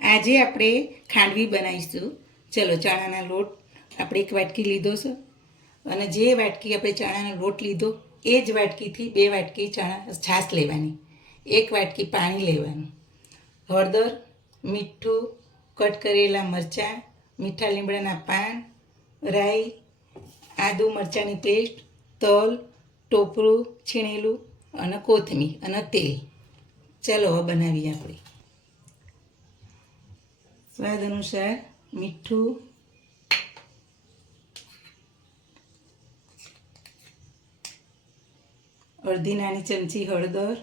આજે આપણે ખાંડવી બનાવીશું. ચલો, ચણાના લોટ આપણે 1 વાટકી લીધો છે અને જે વાટકી આપણે ચણાનો લોટ લીધો એ જ વાટકીથી 2 વાટકી છાશ લેવાની, 1 વાટકી પાણી લેવાનું, હળદર, મીઠું, કટ કરેલા મરચાં, મીઠા લીમડાના પાન, રાઈ, આદુ મરચાંની પેસ્ટ, તલ, ટોપરું છીણેલું અને કોથમીર અને તેલ. ચાલો હવે બનાવીએ. આપણે સ્વાદ અનુસાર મીઠું, અડધી નાની ચમચી હળદર,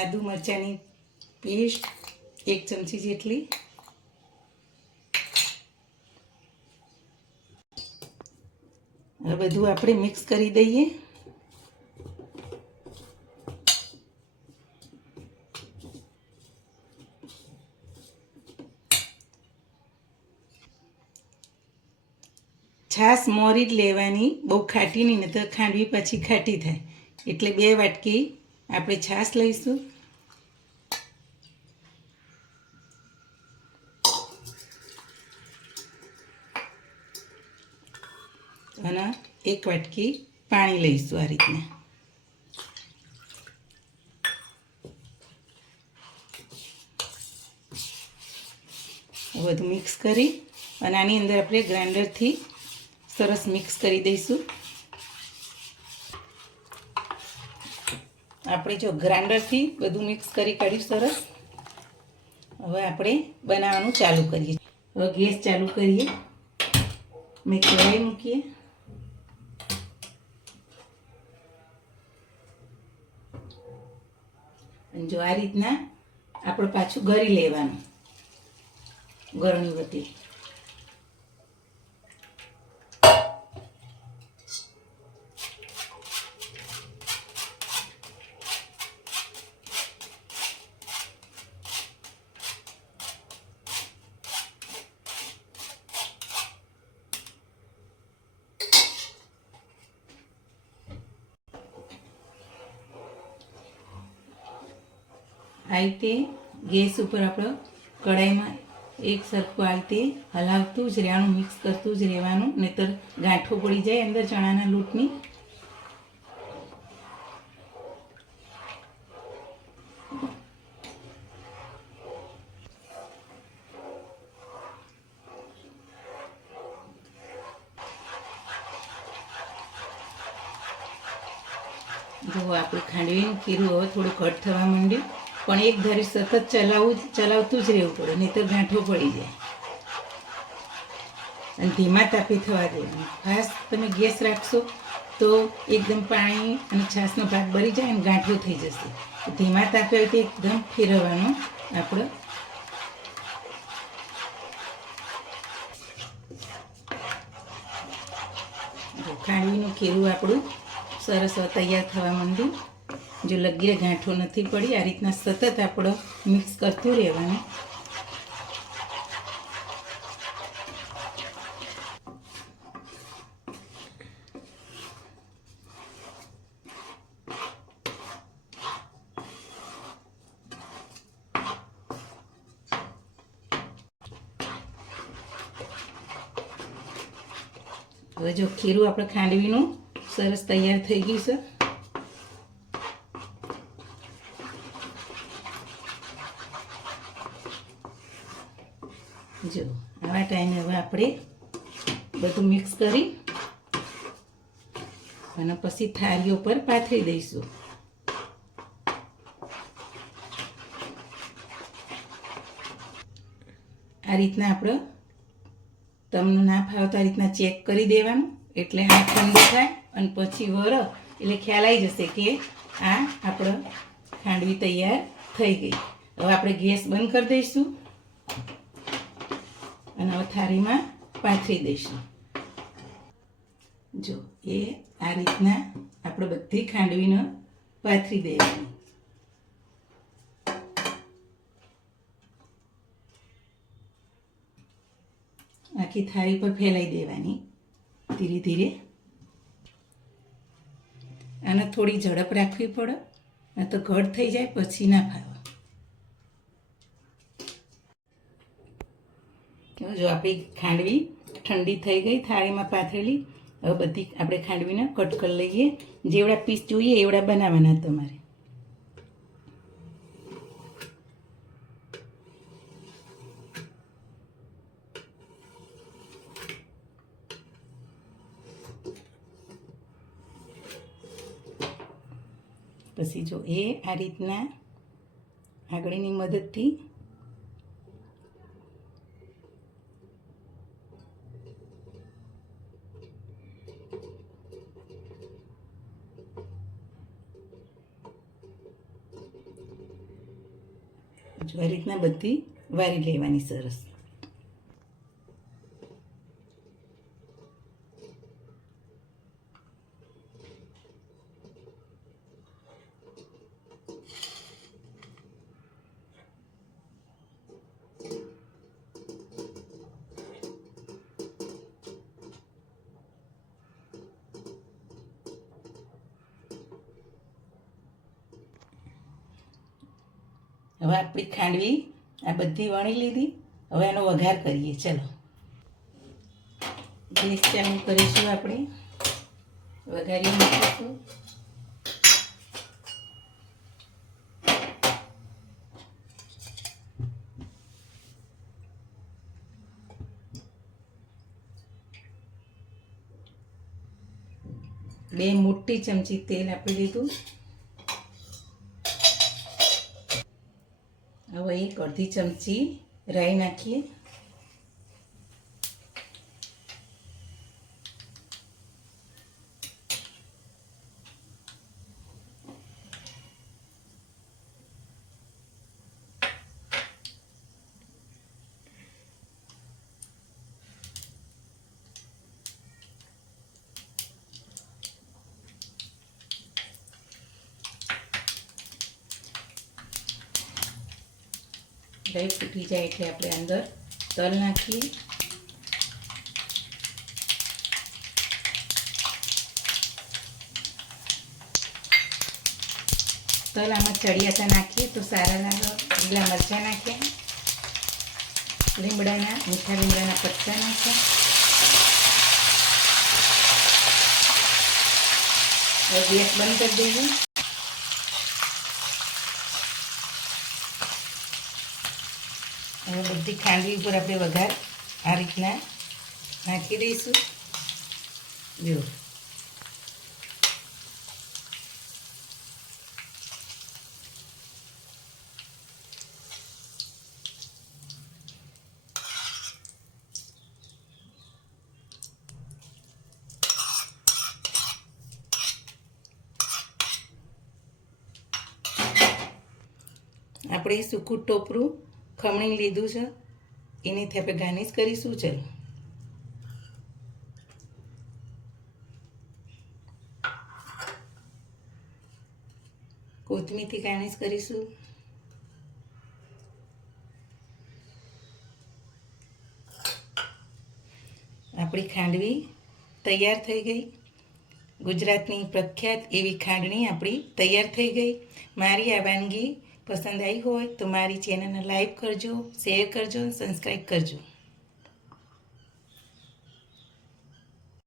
આદુ મરચાંની પેસ્ટ 1 ચમચી જેટલી, હવે બધું આપણે મિક્સ કરી દઈએ. છાશ મોરી જ લેવાની, બહુ ખાટી નહીં, તો ખાંડવી પછી ખાટી થાય. એટલે 2 વાટકી આપણે છાશ લઈશું અને 1 વાટકી પાણી લઈશું. આ રીતના બધું મિક્સ કરી અને આની અંદર આપણે ગ્રાઇન્ડરથી સરસ મિક્સ કરી દઈશું. આપણે જો ગ્રાઇન્ડરથી બધું મિક્સ કરી કાઢ્યું સરસ. હવે આપણે બનાવવાનું ચાલુ કરીએ. હવે ગેસ ચાલુ કરીએ, મેં કઢાઈ મૂકીએ. અને જો આ રીતના આપણે પાછું ગળી લેવાનું ગરણી વટી. આ રીતે ગેસ ઉપર આપણે કઢાઈમાં એક સરખું આ રીતે હલાવતું જ રહેવાનું, મિક્સ કરતું જ રહેવાનું, નહીંતર ગાંઠો પડી જાય અંદર ચણાના લોટની. જો આપણે ખાંડવીનું ખીરું હવે થોડું ઘટ થવા માંડ્યું, પણ એક ધારી સતત ચલાવતું જ રહેવું પડે, નહીંતર ગાંઠો પડી જાય. અને ધીમા તાપે થવા દેવાનું. ખાસ તમે ગેસ રાખશો તો એકદમ પાણી અને છાશનો ભાગ બળી જાય અને ગાંઠો થઈ જશે. ધીમા તાપે હોય તો એકદમ ફેરવવાનો આપણે. ખાંડવીનું ખીરું આપણું સરસ તૈયાર થવા માંડ્યું. જો લગીરે ગાંઠો નથી પડી, આ રીતના સતત આપણે મિક્સ કરતું રહેવાનું. હવે જો ખીરું આપણે ખાંડવીનું સરસ તૈયાર થઈ ગયું છે. જો આવા ટાઈમે હવે આપણે બધું મિક્સ કરી અને પછી થાળીઓ પર પાથરી દઈશું. આ રીતના આપણે, તમને ના ફાવતા આ રીતના ચેક કરી દેવાનું, એટલે હાથ ઠંડો થાય અને પછી વર એટલે ખ્યાલ આવી જશે કે આ આપણો ખાંડવી તૈયાર થઈ ગઈ. હવે આપણે ગેસ બંધ કરી દઈશું અને હવે થાળીમાં પાથરી દઈશું. જો એ આ રીતના આપણે બધી ખાંડવીને પાથરી દેવાની. આખી થાળી પર ફેલાઈ દેવાની ધીરે ધીરે. આને થોડી ઝડપ રાખવી પડે, નહીં તો ઘટ થઈ જાય પછી ના ફાવે. જો આપણી ખાંડવી ઠંડી થઈ ગઈ, થાળીમાં પાથરેલી. હવે બધી આપણે ખાંડવીને કટ કરી લઈએ. જેવડા પીસ જોઈએ એવડા બનાવવાના તમારે. પછી જો એ આ રીતના આગળની મદદથી જો આ રીતના બધી વારી લેવાની સરસ. હવે આપણી ખાંડવી આ બધી વણી લીધી. હવે એનો વઘાર કરીએ. ચલો ગેસ ચાલુ કરીશું. આપણે વઘારી મૂકીશું. બે મોટી ચમચી તેલ આપી દીધું. હવે એક અડધી ચમચી રાઈ નાખીએ. રાઈ ફૂટી જાય એટલે આપણે અંદર તલ નાખીએ. તલ આમાં ચડિયાતા નાખીએ તો સારા લાગે. લીલા મરચાં નાખ્યા, લીમડાના મીઠા લીમડાના પત્તા નાખ્યા. હવે ગેસ બંધ કરી દઈએ. હવે બધી ખાંડવી ઉપર આપણે વઘાર આ રીતના નાખી દઈશું. જો આપણે સૂકું ટોપરું ખમણી લીધું છે, એનેથી આપણે ગાર્નિશ કરીશું. ચલો કોથમીરથી ગાર્નિશ કરીશું. આપણી ખાંડવી તૈયાર થઈ ગઈ. ગુજરાતની પ્રખ્યાત એવી ખાંડણી આપણી તૈયાર થઈ ગઈ. મારી આ વાનગી પસંદ આવી હોય તો મારી ચેનલને લાઈક કરજો, શેર કરજો, સબસ્ક્રાઈબ કરજો.